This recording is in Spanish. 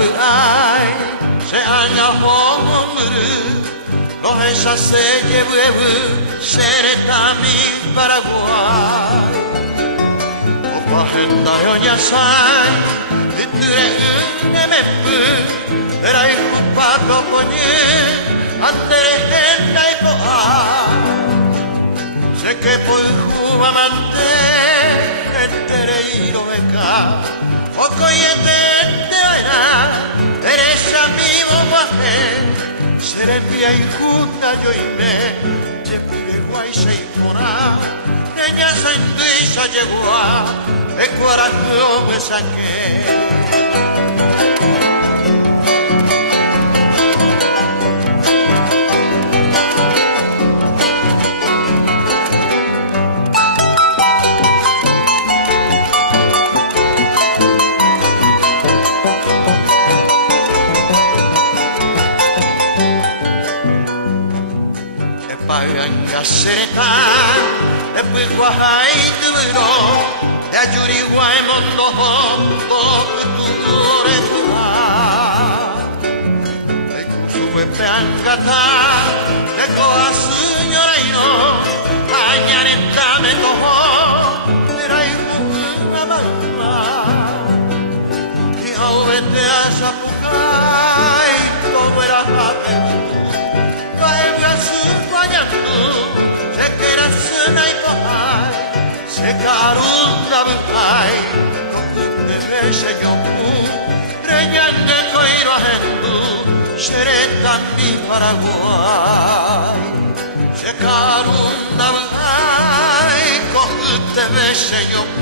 ay, se aña homuru, los esa se lleve, sereta mi Paraguay. Opa henda yo ya sai, iture unemepu, era hijo pato poñe, ante henda y poa. Sé que por jugamente, entere y lo beca. Oko yete te vaina, eres amigo guaje, serembia y junta yo y me, te pide guay se impona, niña sandisa llegó a, de corazón me saqué. Sereta, e pui guai duro, e a giuri guai mondo hondo, e tu dure tu ha. E cusu e peangata, e coa signora ino, agnaretta me toho, era il una malma. Chi avete a sapucai, come era a perdu, vai a su guagnando. Se carunda bukai, kokutte veshe yoku, reñange koiro hendu, sereta mi Paraguay. Se carunda bukai, kokutte veshe yoku.